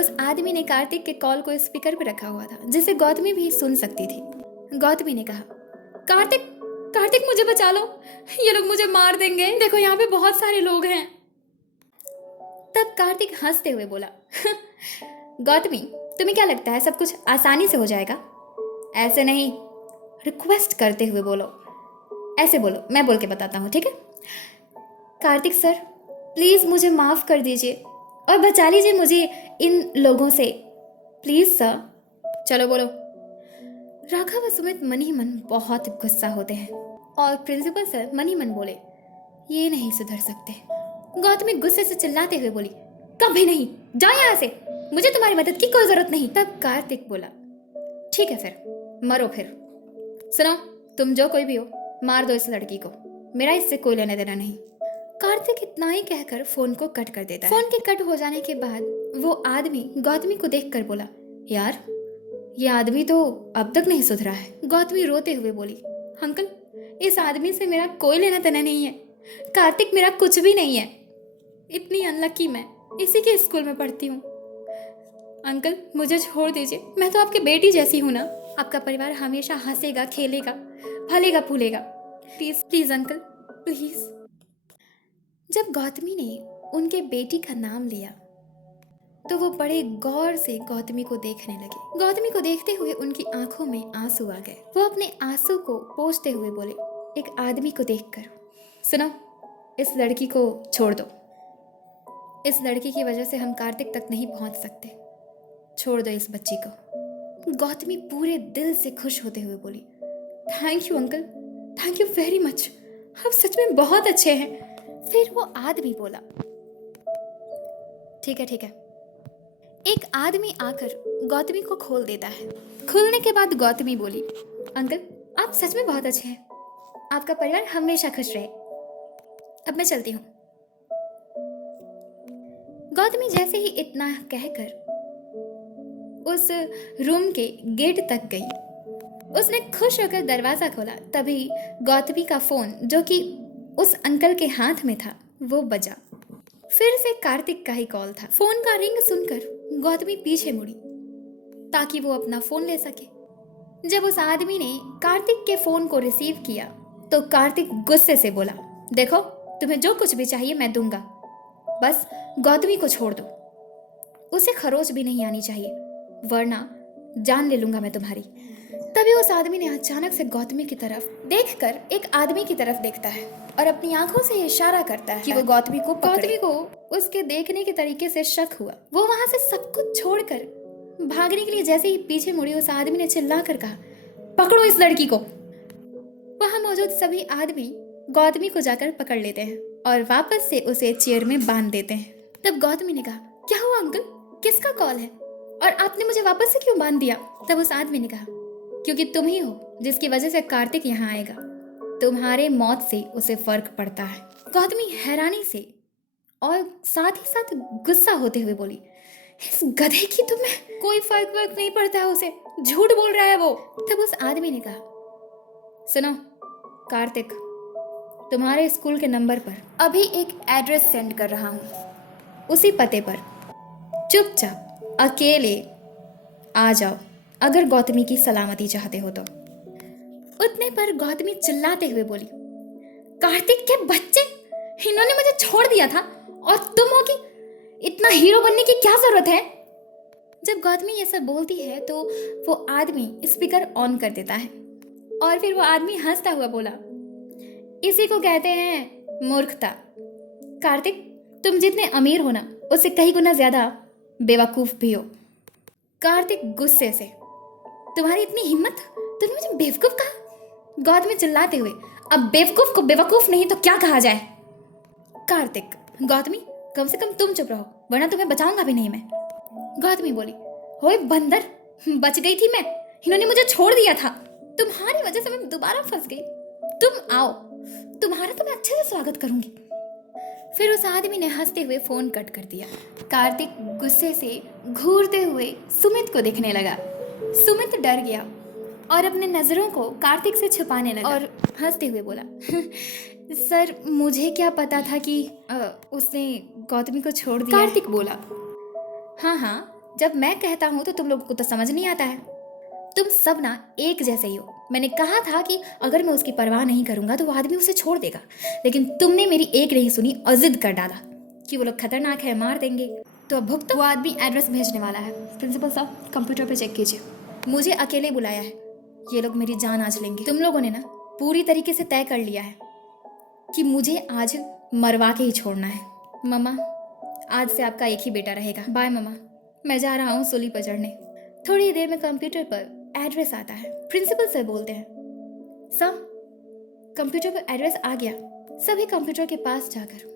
उस आदमी ने कार्तिक के कॉल को स्पीकर पे रखा हुआ था, जिसे गौतमी भी सुन सकती थी। गौतमी ने कहा, कार्तिक कार्तिक मुझे बचा लो, ये लोग मुझे मार देंगे, देखो यहाँ पे बहुत सारे लोग हैं। तब कार्तिक हंसते हुए बोला, गौतमी तुम्हें क्या लगता है सब कुछ आसानी से हो जाएगा? ऐसे नहीं, रिक्वेस्ट करते हुए बोलो, ऐसे बोलो, मैं बोल के बताता हूँ, ठीक है? कार्तिक सर प्लीज़ मुझे माफ़ कर दीजिए और बचा लीजिए मुझे इन लोगों से, प्लीज़ सर। चलो बोलो। राघव और सुमित मन ही मन बहुत गुस्सा होते हैं और प्रिंसिपल सर मन ही मन बोले, ये नहीं सुधर सकते। गौतमी गुस्से से चिल्लाते हुए बोली, कभी नहीं, जाओ यहाँ से, मुझे तुम्हारी मदद की कोई जरूरत नहीं। तब कार्तिक बोला, ठीक है फिर मरो फिर। सुनो, तुम जो कोई भी हो, मार दो इस लड़की को, मेरा इससे कोई लेना देना नहीं। कार्तिक इतना ही कहकर फोन को कट कर देता है। फोन के कट हो जाने के बाद वो आदमी गौतमी को देखकर बोला, यार ये आदमी तो अब तक नहीं सुधरा है। गौतमी रोते हुए बोली, अंकल इस आदमी से मेरा कोई लेना देना नहीं है, कार्तिक मेरा कुछ भी नहीं है, इतनी अनलकी मैं इसी के स्कूल में पढ़ती हूँ। अंकल मुझे छोड़ दीजिए, मैं तो आपकी बेटी जैसी हूँ ना, आपका परिवार हमेशा हंसेगा खेलेगा फलेगा फूलेगा, प्लीज प्लीज अंकल प्लीज। जब गौतमी ने उनके बेटी का नाम लिया तो वो बड़े गौर से गौतमी को देखने लगे। गौतमी को देखते हुए उनकी आंखों में आंसू आ गए। वो अपने आंसू को पोंछते हुए बोले एक आदमी को देखकर, सुनो इस लड़की को छोड़ दो, इस लड़की की वजह से हम कार्तिक तक नहीं पहुंच सकते, छोड़ दो इस बच्ची को। गौतमी पूरे दिल से खुश होते हुए बोली, thank you uncle, thank you very much, आप सच में बहुत अच्छे हैं। फिर वो आदमी बोला, ठीक है ठीक है। एक आदमी आकर गौतमी को खोल देता है। खुलने के बाद गौतमी बोली, अंकल आप सच में बहुत अच्छे हैं, आपका परिवार हमेशा खुश रहे, अब मैं चलती हूँ। गौतमी जैसे ही इतना कहकर उस रूम के गेट तक गई। उसने खुश होकर दरवाजा खोला, तभी गौतमी का फोन जो कि उस अंकल के हाथ में था वो बजा। फिर से कार्तिक का ही कॉल था। फोन का रिंग सुनकर गौतमी पीछे मुड़ी ताकि वो अपना फोन ले सके। जब उस आदमी ने कार्तिक के फोन को रिसीव किया तो कार्तिक गुस्से से बोला, देखो तुम्हें जो कुछ भी चाहिए मैं दूंगा, बस गौतमी को छोड़ दो, उसे खरोच भी नहीं आनी चाहिए वरना जान ले लूंगा मैं तुम्हारी। तभी उस आदमी ने अचानक से गौतमी की तरफ देखकर एक आदमी की तरफ देखता है और अपनी आंखों से इशारा करता है कि वो गौतमी को उसके देखने के तरीके से शक हुआ। वो वहां से सब कुछ छोड़कर भागने के लिए जैसे ही पीछे मुड़ी, उस आदमी ने चिल्लाकर कहा, पकड़ो इस लड़की को। वहां मौजूद सभी आदमी गौतमी को जाकर पकड़ लेते हैं और वापस से उसे चेयर में बांध देते हैं। तब गौतमी ने कहा, क्या हुआ अंकल, किसका कॉल है और आपने मुझे वापस से क्यों बांध दिया? तब उस आदमी ने कहा, क्योंकि तुम ही हो जिसकी वजह से कार्तिक यहाँ आएगा, तुम्हारे मौत से उसे फर्क पड़ता है। गौतमी हैरानी से और साथ ही साथ गुस्सा होते हुए बोली, इस गधे की तुम्हें कोई फर्क वर्क नहीं पड़ता है, उसे झूठ बोल रहा है वो। तब उस आदमी ने कहा, सुनो कार्तिक, तुम्हारे स्कूल के नंबर पर अभी एक एड्रेस सेंड कर रहा हूँ, उसी पते पर चुपचाप अकेले आ जाओ अगर गौतमी की सलामती चाहते हो तो। उतने पर गौतमी चिल्लाते हुए बोली, कार्तिक के बच्चे, इन्होंने मुझे छोड़ दिया था और तुम हो कि इतना हीरो बनने की क्या जरूरत है? जब गौतमी ये सब बोलती है तो वो आदमी स्पीकर ऑन कर देता है और फिर वो आदमी हंसता हुआ बोला, इसी को कहते हैं मूर्खता। कार्तिक तुम जितने अमीर हो ना, उससे कई गुना ज्यादा बेवकूफ भी हो। कार्तिक गुस्से से, तुम्हारी इतनी हिम्मत, तुमने मुझे बेवकूफ कहा? गौतमी चिल्लाते हुए, अब बेवकूफ को बेवकूफ नहीं तो क्या कहा जाए? कार्तिक, गौतमी कम से कम तुम चुप रहो वरना तुम्हें बचाऊंगा भी नहीं मैं। गौतमी बोली, होए बंदर, बच गई थी मैं, इन्होंने मुझे छोड़ दिया था, तुम्हारी वजह से मैं दोबारा फंस गई। तुम आओ, तुम्हारा तो मैं अच्छे से स्वागत करूंगी। फिर उस आदमी ने हंसते हुए फोन कट कर दिया। कार्तिक गुस्से से घूरते हुए सुमित को देखने लगा। सुमित डर गया और अपने नजरों को कार्तिक से छुपाने लगा और हंसते हुए बोला, सर मुझे क्या पता था कि उसने गौतमी को छोड़ दिया है। कार्तिक बोला। हाँ हाँ, जब मैं कहता हूँ तो तुम लोगों को तो समझ नहीं आता है। तुम सब ना एक जैसे ही हो। मैंने कहा था कि अगर मैं उसकी परवाह नहीं करूंगा तो वो आदमी उसे छोड़ देगा, लेकिन तुमने मेरी एक नहीं सुनी और जिद कर डाला कि वो लोग खतरनाक है, मार देंगे। तो अब भुगतो। वो आदमी एड्रेस भेजने वाला है। प्रिंसिपल साहब कंप्यूटर पे चेक कीजिए। मुझे अकेले बुलाया है, ये लोग मेरी जान आज लेंगे। तुम लोगों ने ना पूरी तरीके से तय कर लिया है कि मुझे आज मरवा के ही छोड़ना है। मम्मा, आज से आपका एक ही बेटा रहेगा। बाय मम्मा, मैं जा रहा हूँ सूली पर चढ़ने। थोड़ी देर में कंप्यूटर पर एड्रेस आता है। प्रिंसिपल सर बोलते हैं, सर कंप्यूटर पर एड्रेस आ गया। सभी कंप्यूटर के पास जाकर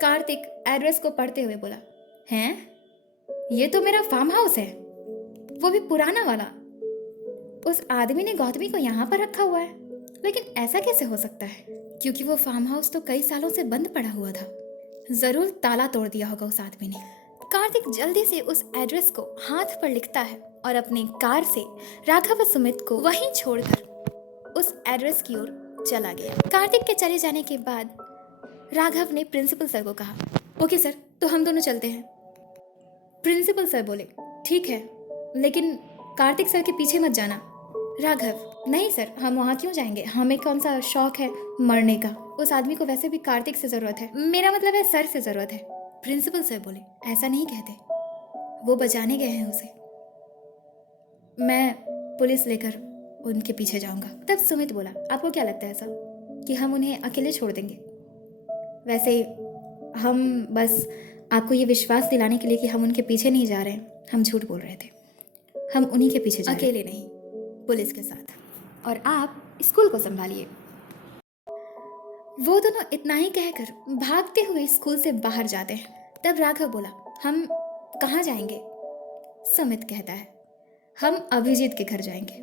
कार्तिक एड्रेस को पढ़ते हुए बोला, हैं, ये तो मेरा फार्म हाउस है, वो भी पुराना वाला। उस आदमी ने गौतमी को यहाँ पर रखा हुआ है, लेकिन ऐसा कैसे हो सकता है? क्योंकि वो फार्म हाउस तो कई सालों से बंद पड़ा हुआ था। जरूर ताला तोड़ दिया होगा उस आदमी ने। कार्तिक जल्दी से उस एड्रेस को हाथ पर लिखता है और अपनी कार से राघव व सुमित को वहीं छोड़कर उस एड्रेस की ओर चला गया। कार्तिक के चले जाने के बाद राघव ने प्रिंसिपल सर को कहा, ओके सर, तो हम दोनों चलते हैं। प्रिंसिपल सर बोले, ठीक है, लेकिन कार्तिक सर के पीछे मत जाना। राघव, नहीं सर, हम वहाँ क्यों जाएंगे? हमें कौन सा शौक है मरने का? उस आदमी को वैसे भी कार्तिक से जरूरत है। मेरा मतलब है सर से जरूरत है। प्रिंसिपल सर बोले, ऐसा नहीं कहते, वो बचाने गए हैं उसे। मैं पुलिस लेकर उनके पीछे जाऊंगा। तब सुमित बोला, आपको क्या लगता है सर कि हम उन्हें अकेले छोड़ देंगे? वैसे हम बस आपको ये विश्वास दिलाने के लिए कि हम उनके पीछे नहीं जा रहे हैं, हम झूठ बोल रहे थे। हम उन्हीं के पीछे जा रहे हैं, अकेले नहीं, पुलिस के साथ। और आप स्कूल को संभालिए। वो दोनों इतना ही कहकर भागते हुए स्कूल से बाहर जाते हैं। तब राघव बोला, हम कहाँ जाएंगे? सुमित कहता है, हम अभिजीत के घर जाएंगे,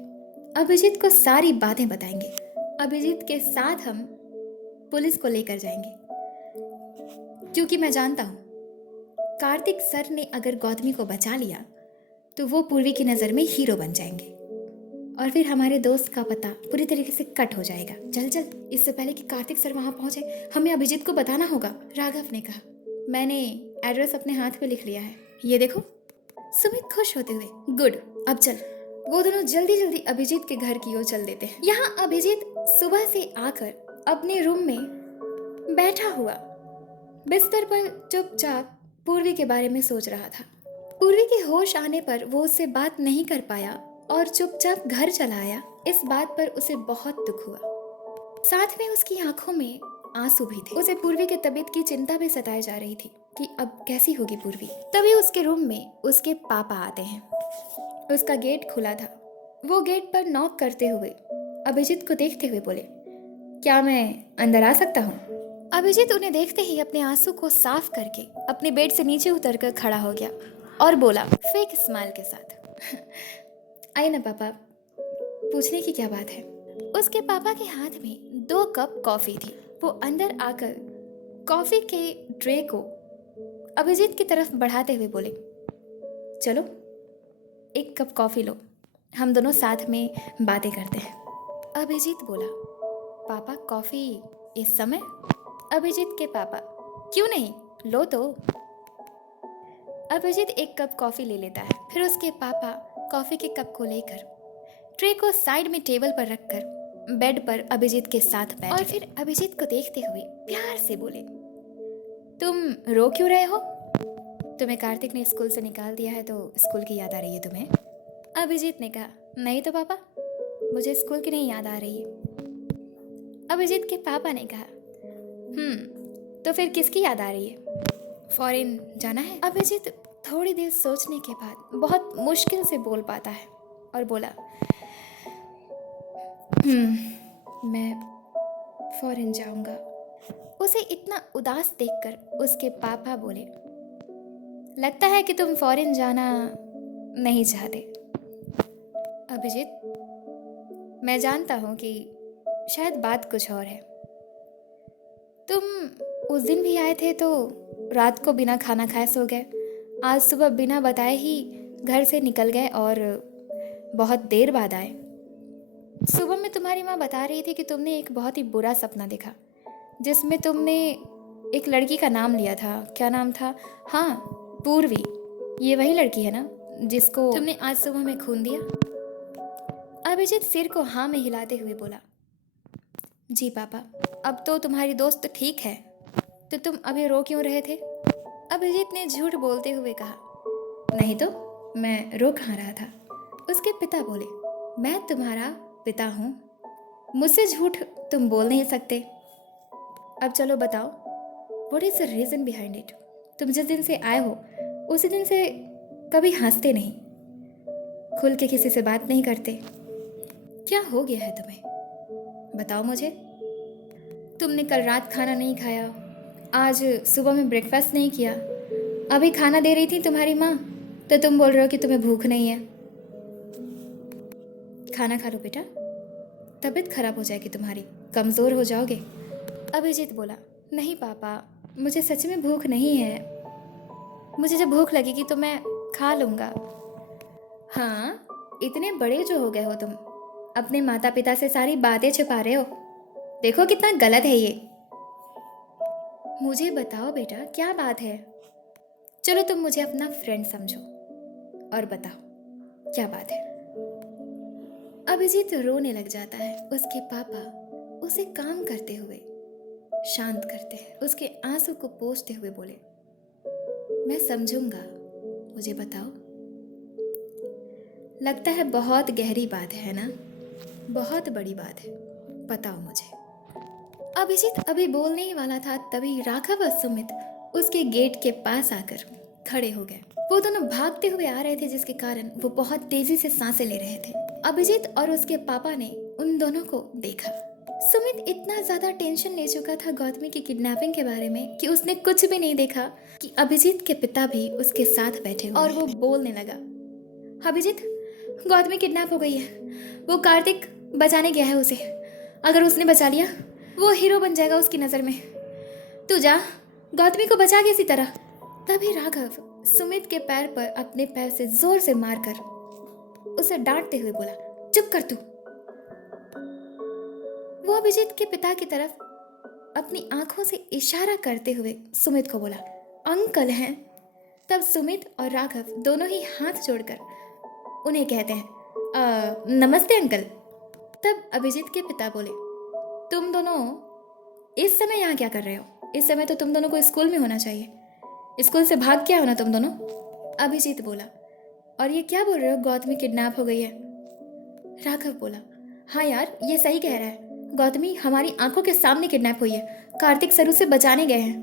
अभिजीत को सारी बातें बताएंगे, अभिजीत के साथ हम पुलिस को लेकर जाएंगे, क्योंकि मैं जानता हूँ कार्तिक सर ने अगर गौतमी को बचा लिया तो वो पूर्वी की नज़र में हीरो बन जाएंगे और फिर हमारे दोस्त का पता पूरी तरीके से कट हो जाएगा। जल्द जल्द, इससे पहले कि कार्तिक सर वहाँ पहुँचे, हमें अभिजीत को बताना होगा। राघव ने कहा, मैंने एड्रेस अपने हाथ पे लिख लिया है, ये देखो। सुमित खुश होते हुए, गुड, अब चल। वो दोनों जल्दी जल्दी अभिजीत के घर की ओर चल देते हैं। यहाँ अभिजीत सुबह से आकर अपने रूम में बैठा हुआ बिस्तर पर चुपचाप पूर्वी के बारे में सोच रहा था। पूर्वी के होश आने पर वो उससे बात नहीं कर पाया और चुपचाप घर चला आया। इस बात पर उसे बहुत दुख हुआ, साथ में उसकी आंखों में आंसू भी थे। उसे पूर्वी के तबीयत की चिंता भी सताई जा रही थी कि अब कैसी होगी पूर्वी। तभी उसके रूम में उसके पापा आते हैं। उसका गेट खुला था। वो गेट पर नॉक करते हुए अभिजीत को देखते हुए बोले, क्या मैं अंदर आ सकता हूँ? अभिजीत उन्हें देखते ही अपने आंसू को साफ करके अपने बेड से नीचे उतरकर खड़ा हो गया और बोला फेक स्माइल के साथ, आइए ना पापा, पूछने की क्या बात है? उसके पापा के हाथ में 2 कप कॉफी थी। वो अंदर आकर कॉफी के ट्रे को अभिजीत की तरफ बढ़ाते हुए बोले, चलो 1 कप कॉफी लो, हम दोनों साथ में बातें करते हैं। अभिजीत बोला, पापा कॉफी इस समय? अभिजीत के पापा, क्यों नहीं, लो तो। अभिजीत 1 कप कॉफी ले लेता है। फिर उसके पापा कॉफी के कप को लेकर ट्रे को साइड में टेबल पर रखकर बेड पर अभिजीत के साथ बैठे और फिर अभिजीत को देखते हुए प्यार से बोले, तुम रो क्यों रहे हो? तुम्हें कार्तिक ने स्कूल से निकाल दिया है तो स्कूल की याद आ रही है तुम्हें? अभिजीत ने कहा, नहीं तो पापा, मुझे स्कूल की नहीं याद आ रही है। अभिजीत के पापा ने कहा, तो फिर किसकी याद आ रही है? फॉरेन जाना है? अभिजीत थोड़ी देर सोचने के बाद बहुत मुश्किल से बोल पाता है और बोला, मैं फॉरेन जाऊंगा। उसे इतना उदास देखकर उसके पापा बोले, लगता है कि तुम फॉरेन जाना नहीं चाहते। अभिजीत, मैं जानता हूँ कि शायद बात कुछ और है। तुम उस दिन भी आए थे तो रात को बिना खाना खाए सो गए, आज सुबह बिना बताए ही घर से निकल गए और बहुत देर बाद आए। सुबह में तुम्हारी माँ बता रही थी कि तुमने एक बहुत ही बुरा सपना देखा जिसमें तुमने एक लड़की का नाम लिया था, क्या नाम था? हाँ, पूर्वी। ये वही लड़की है ना जिसको तुमने आज सुबह में खून दिया? अभिजीत सिर को हाँ में हिलाते हुए बोला, जी पापा। अब तो तुम्हारी दोस्त ठीक है, तो तुम अभी रो क्यों रहे थे? अभिजीत ने झूठ बोलते हुए कहा, नहीं तो मैं रो कहाँ रहा था। उसके पिता बोले, मैं तुम्हारा पिता हूँ, मुझसे झूठ तुम बोल नहीं सकते। अब चलो बताओ, what is the reason behind it? तुम जिस दिन से आए हो उसी दिन से कभी हंसते नहीं, खुल के किसी से बात नहीं करते। क्या हो गया है तुम्हें? बताओ मुझे। तुमने कल रात खाना नहीं खाया, आज सुबह में ब्रेकफास्ट नहीं किया, अभी खाना दे रही थी तुम्हारी माँ तो तुम बोल रहे हो कि तुम्हें भूख नहीं है। खाना खा लो बेटा, तबीयत खराब हो जाएगी तुम्हारी, कमज़ोर हो जाओगे। अभिजीत बोला, नहीं पापा, मुझे सच में भूख नहीं है, मुझे जब भूख लगेगी तो मैं खा लूँगा। हाँ, इतने बड़े जो हो गए हो तुम, अपने माता पिता से सारी बातें छुपा रहे हो। देखो कितना गलत है ये। मुझे बताओ बेटा, क्या बात है? चलो तुम मुझे अपना फ्रेंड समझो और बताओ क्या बात है। अभिजीत रोने लग जाता है। उसके पापा उसे काम करते हुए शांत करते हैं। उसके आंसू को पोंछते हुए बोले, मैं समझूंगा, मुझे बताओ। लगता है बहुत गहरी बात है ना? बहुत बड़ी बात है, बताओ मुझे। अभिजीत अभी बोलने ही वाला था, तभी राघव और सुमित उसके गेट के पास आकर खड़े हो गए। वो दोनों भागते हुए आ रहे थे, जिसके कारण वो बहुत तेजी से सांसें ले रहे थे। अभिजीत और उसके पापा ने उन दोनों को देखा। सुमित इतना ज्यादा टेंशन ले चुका था गौतमी की किडनैपिंग के बारे में कि उसने कुछ भी नहीं देखा कि अभिजीत के पिता भी उसके साथ बैठे हुए और वो बोलने लगा, अभिजीत, गौतमी किडनैप हो गई है, वो कार्तिक बचाने गया है उसे। अगर उसने बचा लिया वो हीरो बन जाएगा उसकी नज़र में। तू जा, गौतमी को बचा किसी तरह। तभी राघव सुमित के पैर पर अपने पैर से जोर से मारकर उसे डांटते हुए बोला, चुप कर तू। वो अभिजीत के पिता की तरफ अपनी आंखों से इशारा करते हुए सुमित को बोला, अंकल हैं। तब सुमित और राघव दोनों ही हाथ जोड़कर उन्हें कहते हैं, नमस्ते अंकल। तब अभिजीत के पिता बोले, तुम दोनों इस समय यहाँ क्या कर रहे हो? इस समय तो तुम दोनों को स्कूल में होना चाहिए, स्कूल से भाग के आओ ना तुम दोनों। अभिजीत बोला, और ये क्या बोल रहे हो, गौतमी किडनैप हो गई है? राघव बोला, हाँ यार, ये सही कह रहा है, गौतमी हमारी आंखों के सामने किडनैप हुई है, कार्तिक सर उसे बचाने गए हैं।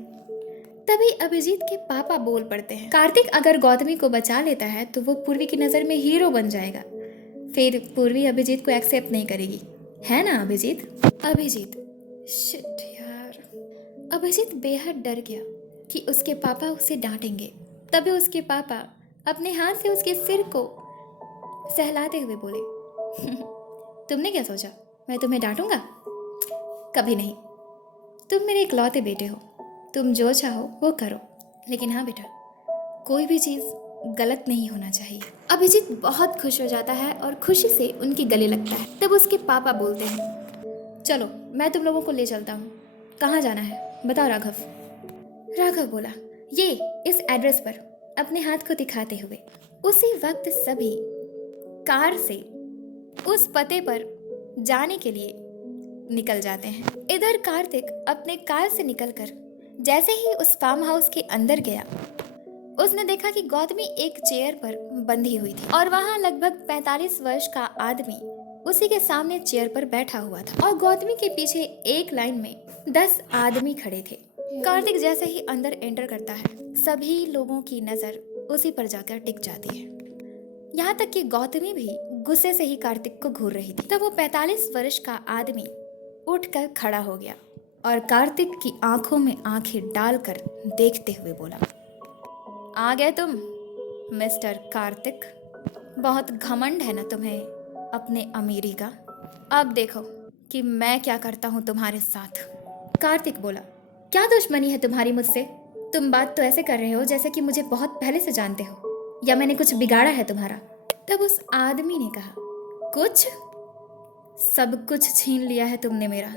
तभी अभिजीत के पापा बोल पड़ते हैं, कार्तिक अगर गौतमी को बचा लेता है तो वो पूर्वी की नज़र में हीरो बन जाएगा, फिर पूर्वी अभिजीत को एक्सेप्ट नहीं करेगी, है ना अभिजीत? अभिजीत, शिट यार। अभिजीत बेहद डर गया कि उसके पापा उसे डांटेंगे। तभी उसके पापा अपने हाथ से उसके सिर को सहलाते हुए बोले, तुमने क्या सोचा मैं तुम्हें डांटूंगा? कभी नहीं, तुम मेरे इकलौते बेटे हो, तुम जो चाहो वो करो, लेकिन हाँ बेटा, कोई भी चीज़ गलत नहीं होना चाहिए। अभिजीत बहुत खुश हो जाता है और खुशी से उनके गले लगता है। तब उसके पापा बोलते हैं, चलो मैं तुम लोगों को ले चलता हूँ, कहाँ जाना है बताओ राघव। राघव बोला, ये इस एड्रेस पर, अपने हाथ को दिखाते हुए। उसी वक्त सभी कार से उस पते पर जाने के लिए निकल जाते हैं। इधर कार्तिक अपने कार से निकलकर जैसे ही उस फार्म हाउस के अंदर गया, उसने देखा कि गौतमी एक चेयर पर बंधी हुई थी और वहां लगभग 45 वर्ष का आदमी उसी के सामने चेयर पर बैठा हुआ था और गौतमी के पीछे एक लाइन में 10 आदमी खड़े थे। कार्तिक जैसे ही अंदर एंटर करता है, सभी लोगों की नजर उसी पर जाकर टिक जाती है, यहाँ तक कि गौतमी भी गुस्से से ही कार्तिक को घूर रही थी। तब वो 45 वर्ष का आदमी उठकर खड़ा हो गया और कार्तिक की आंखों में आंखें डालकर देखते हुए बोला, आ गए तुम मिस्टर कार्तिक, बहुत घमंड है ना तुम्हें अपने अमीरी का, अब देखो कि मैं क्या करता हूँ तुम्हारे साथ। कार्तिक बोला, क्या दुश्मनी है तुम्हारी मुझसे? तुम बात तो ऐसे कर रहे हो जैसे कि मुझे बहुत पहले से जानते हो, या मैंने कुछ बिगाड़ा है तुम्हारा? तब उस आदमी ने कहा, कुछ? सब कुछ छीन लिया है तुमने मेरा,